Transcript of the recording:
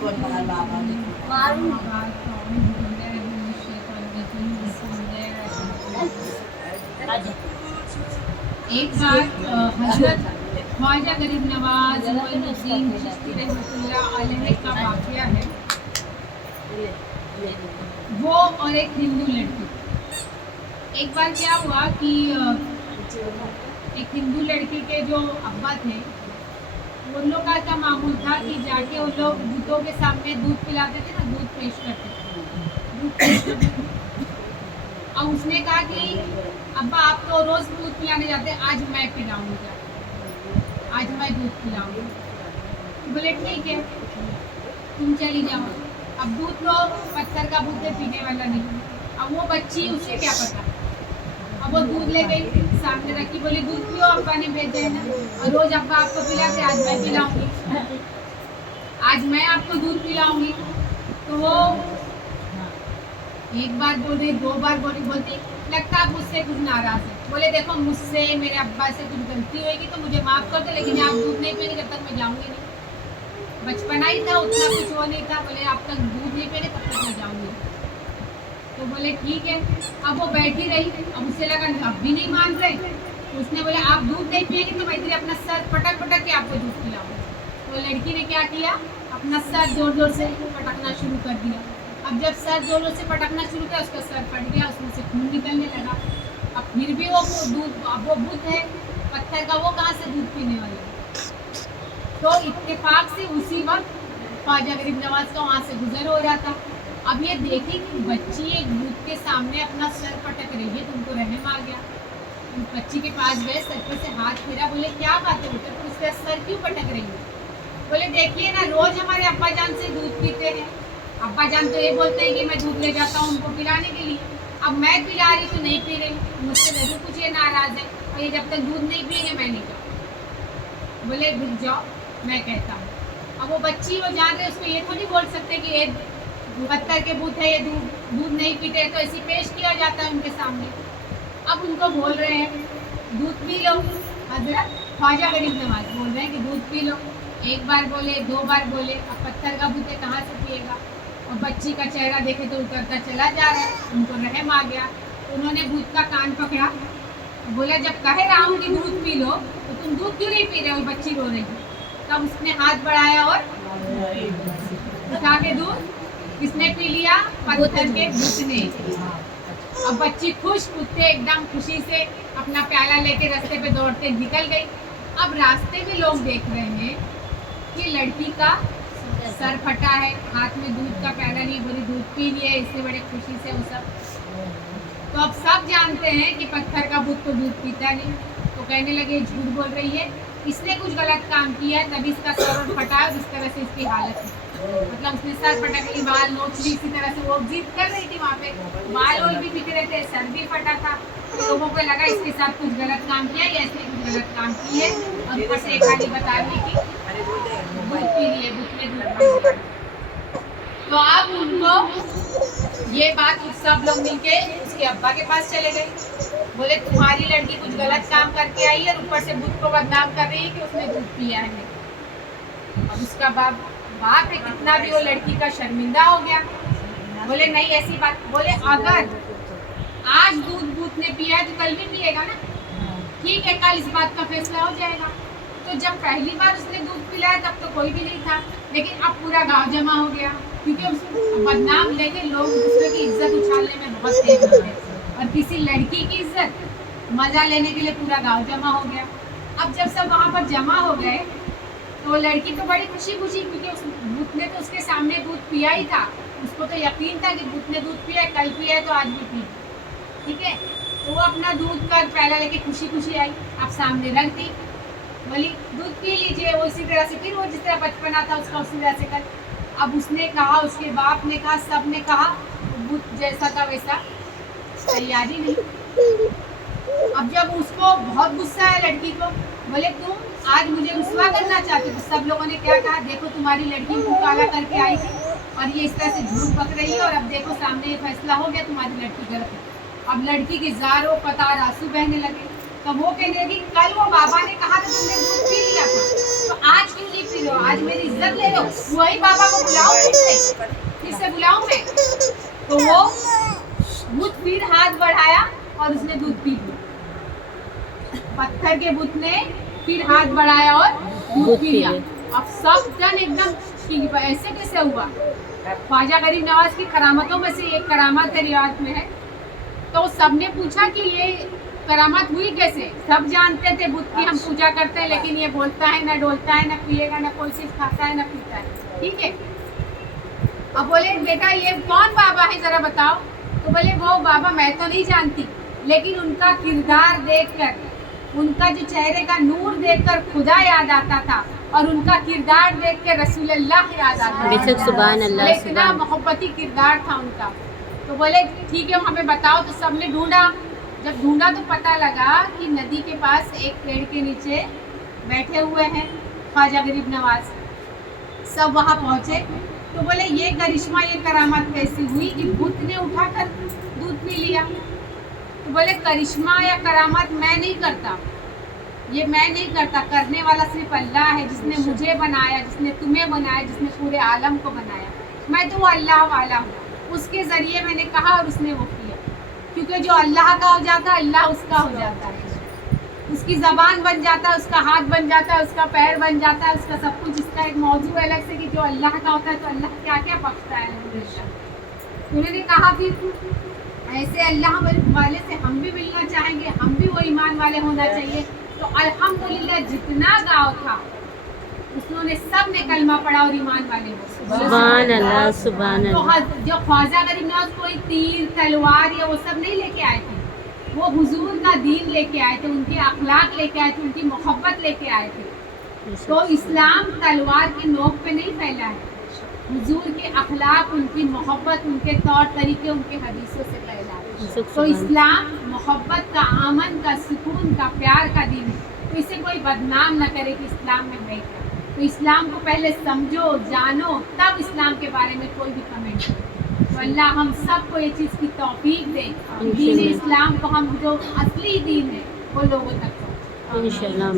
एक बार हजरत ख्वाजा गरीब नवाज मोइनुद्दीन चिश्ती रहमतुल्लाह अलैह का वाक़या है। वो और एक हिंदू लड़की। एक बार क्या हुआ कि एक हिंदू लड़की के जो अब्बा थे, उन लोग का क्या मामूल था कि जाके उन लोग भूतों के सामने दूध पिलाते थे ना, दूध पेश करते थे। और उसने कहा कि अब्बा आप तो रोज दूध पिलाने जाते, आज मैं पिलाऊंगा, आज मैं दूध पिलाऊंगी। बोले ठीक है तुम चली जाओ। अब दूध तो पत्थर का दूध है, पीने वाला नहीं। अब वो बच्ची, उसे क्या पता, अब वो दूध ले गई, सामने रखी, बोली दूध पियो, अब्बा ने भेजा है ना, और रोज अब्बा आपको पिलाते, आज मैं पिलाऊंगी, आज मैं आपको दूध पिलाऊंगी। तो वो एक बार बोली, दो बार बोली, बोलती लगता आप मुझसे कुछ नाराज है। बोले देखो मुझसे, मेरे अब्बा से कुछ गलती होगी तो मुझे माफ कर दो, लेकिन आप दूध नहीं पीने जब तक मैं जाऊंगी नहीं। बचपना ही था, उतना कुछ वो नहीं था। बोले आप तक दूध नहीं पीने तब तक मैं जाऊंगी। तो बोले ठीक है। अब वो बैठी रही, अब उसे लगा अब भी नहीं मान रहे, तो उसने बोले आप दूध नहीं पिएगी तो मैं इधर अपना सर पटक पटक के आपको दूध पिलाऊंगी। तो लड़की ने क्या किया, अपना सर जोर जोर से पटकना शुरू कर दिया। अब जब सर जोर जोर से पटकना शुरू किया, उसका सर फट गया, उसमें से खून निकलने लगा। अब फिर भी वो दूध, अब वो बुत है पत्थर का, वो कहाँ से दूध पीने वाला। तो इत्तेफाक से उसी वक्त ख्वाजा गरीब नवाज का वहाँ से गुजर हो रहा था। अब ये देखी कि बच्ची एक भूत के सामने अपना सर पटक रही है, तुमको रहम आ गया। बच्ची के पास गए, सर पे से हाथ फेरा, बोले क्या बात है बेटा, तुम उसका सर क्यों पटक रही हो। बोले देखिए ना, रोज हमारे अब्बा जान से दूध पीते हैं, अब्बा जान तो ये बोलते हैं कि मैं दूध ले जाता हूँ उनको पिलाने के लिए, अब मैं पिला रही तो नहीं पी रही, मुझसे जरूर कुछ ये नाराज है, और ये जब तक दूध नहीं पिएंगे मैं नहीं जाऊँ। बोले रुक जाओ मैं कहता हूँ। अब वो बच्ची, वो जान रहे, उसको ये थोड़ी बोल सकते कि ये पत्थर के भूत है, ये दूध नहीं पीते, तो ऐसे पेश किया जाता है उनके सामने। अब उनको बोल रहे हैं दूध पी लो। हजरत ख्वाजा गरीब नवाज बोल रहे हैं कि दूध पी लो। एक बार बोले, दो बार बोले, अब पत्थर का भूत है कहाँ से पिएगा। और बच्ची का चेहरा देखे तो उतरता चला जा रहा है, उनको रहम आ गया। उन्होंने भूत का कान पकड़ा, बोला जब कह रहा हूँ कि दूध पी लो तो तुम दूध क्यों नहीं पी रहे हो। बच्ची रो रही थी। तब उसने हाथ बढ़ाया और उठा के दूध किसने पी लिया, पत्थर के भूत ने। अब बच्ची खुश, कुत्ते एकदम खुशी से अपना प्याला लेके रास्ते पे दौड़ते निकल गई। अब रास्ते में लोग देख रहे हैं कि लड़की का सर फटा है, हाथ में दूध का प्याला नहीं, बोली दूध पी लिया, इससे बड़े खुशी से वो सब। तो अब सब जानते हैं कि पत्थर का भूत तो दूध पीता नहीं। तो कहने लगे झूठ बोल रही है, इसने कुछ गलत काम किया है तभी इसका सर फटा है, जिस तरह से इसकी हालत है। मतलब उसने सर पटक ली, बाल नोच ली, इसी तरह से वो जिद कर रही थी वहाँ पे, बाल और भी बिखरे थे, सर भी फटा था। तो लोगों को लगा इसके साथ कुछ गलत काम किया या इसने कुछ गलत काम की है, और ऊपर से एक आधी बता रही कि दूध पी लिए, दूध में दूध। तो अब उनको ये बात सब लोग मिलके उसके अब्बा के पास चले गए। बोले तुम्हारी लड़की कुछ गलत काम करके आई है और ऊपर से बुत को बदनाम कर रही है कि उसने दूध पिया है। अब उसका बाप है, कितना भी वो लड़की का शर्मिंदा हो गया। बोले नहीं ऐसी बात, बोले अगर आज दूध भूत ने पिया है तो कल भी पिएगा ना, ठीक है कल इस बात का फैसला हो जाएगा। तो जब पहली बार उसने दूध पिलाया तब तो कोई भी नहीं था, लेकिन अब पूरा गांव जमा हो गया, क्योंकि उसको बदनाम लेके लोग दूसरे की इज्जत उछालने में बहुत तेज होते हैं, और किसी लड़की की इज्जत मजा लेने के लिए पूरा गांव जमा हो गया। अब जब सब वहाँ पर जमा हो गए तो लड़की तो बड़ी खुशी खुशी, क्योंकि उस भूत ने तो उसके सामने दूध पिया ही था, उसको तो यकीन था कि भूत ने दूध पिया है, कल पिया है तो आज भी पी, ठीक है। तो वो अपना दूध का प्याला लेके खुशी खुशी आई, आप सामने रख दी, बोली दूध पी लीजिए। वो इसी तरह से फिर वो जिस तरह बचपना था उसका उसी तरह से कर। अब उसने कहा, उसके बाप ने कहा, सब ने कहा, भूत जैसा था वैसा तैयारी नहीं। अब जब उसको बहुत गुस्सा है लड़की को, बोले तुम आज मुझे रुसवा करना चाहते। तो सब लोगों ने क्या कहा, देखो तुम्हारी लड़की को काला करके आई थी और ये इस तरह से झूठ पक रही है, और अब देखो सामने ये फैसला हो गया, तुम्हारी लड़की गलत है। अब लड़की के ज़ारों पतार आंसू बहने लगे। तब वो कहने लगी कल वो बाबा ने कहा था तुमने दूध पी लिया था, तुम आज क्यों नहीं पी रहे हो, आज मेरी इज्जत ले लो, वही बाबा को बुलाओ, फिर से बुलाऊं मैं। तो वो भूत फिर हाथ बढ़ाया और उसने दूध पी लिया। पत्थर के भूत ने फिर हाथ बढ़ाया और दूध पी लिया। अब सब जन एकदम कि ऐसे कैसे हुआ। ख्वाजा गरीब नवाज की करामतों में से एक करामत है, रिवायत में है। तो सबने पूछा कि ये करामत हुई कैसे। सब जानते थे बुत की हम पूजा करते हैं, लेकिन ये बोलता है ना, डोलता है ना, पिएगा ना, कोई चीज खाता है ना पीता है, ठीक है। अब बोले बेटा ये कौन बाबा है जरा बताओ। तो बोले वो बाबा मैं तो नहीं जानती, लेकिन उनका किरदार देखकर, उनका जो चेहरे का नूर देखकर खुदा याद आता था, और उनका किरदार देख के रसूलुल्लाह याद आता था। सुभान अल्लाह, इतना मोहब्बती किरदार था उनका। तो बोले ठीक है हमें बताओ। तो सबने ढूंढा, जब ढूंढा तो पता लगा कि नदी के पास एक पेड़ के नीचे बैठे हुए हैं ख्वाजा गरीब नवाज। सब वहाँ पहुँचे तो बोले ये करिश्मा, ये करामत कैसी हुई कि भूत ने उठाकर दूध पी लिया। तो बोले करिश्मा या करामत मैं नहीं करता, ये मैं नहीं करता, करने वाला सिर्फ अल्लाह है, जिसने मुझे बनाया, जिसने तुम्हें बनाया, जिसने पूरे आलम को बनाया। मैं तो वो अल्लाह वाला हूँ, उसके ज़रिए मैंने कहा और उसने वो किया। क्योंकि जो अल्लाह का हो जाता है अल्लाह उसका हो जाता है, उसकी ज़बान बन जाता है, उसका हाथ बन जाता है, उसका पैर बन जाता है, उसका सब कुछ। इसका एक मौजू अलग से कि जो अल्लाह का होता है तो अल्लाह क्या क्या बख्शता है। उन्होंने कहा फिर ऐसे अल्लाह वाले से हम भी मिलना चाहेंगे, हम भी वो ईमान वाले होना चाहिए। तो अल्हम्दुलिल्लाह जितना गाँव था उसने सब ने कलमा पढ़ा और ईमान वाले हो। सुभान अल्लाह, सुभान अल्लाह। तो जो ख्वाजा गरीब नवाज कोई तीर तलवार या वो सब नहीं लेके आए थे, वो हुजूर का दीन लेके आए थे, उनके अखलाक लेके आए थे, उनकी मोहब्बत लेके आए थे। तो इस्लाम तलवार की नोक पे नहीं फैला है, हुजूर के अखलाक, उनकी मोहब्बत, उनके तौर तरीके, उनके हदीसों से फैला है। तो इस्लाम मोहब्बत का, आमन का, सुकून का, प्यार का दीन है। तो इसे कोई बदनाम न करे कि इस्लाम में है क्या। तो इस्लाम को पहले समझो, जानो, तब इस्लाम के बारे में कोई भी कमेंट करो। तो अल्लाह हम सबको ये चीज़ की तौफीक दे, दीन इस्लाम को हम जो असली दीन है वो लोगों तक पहुँचे। इंशाअल्लाह।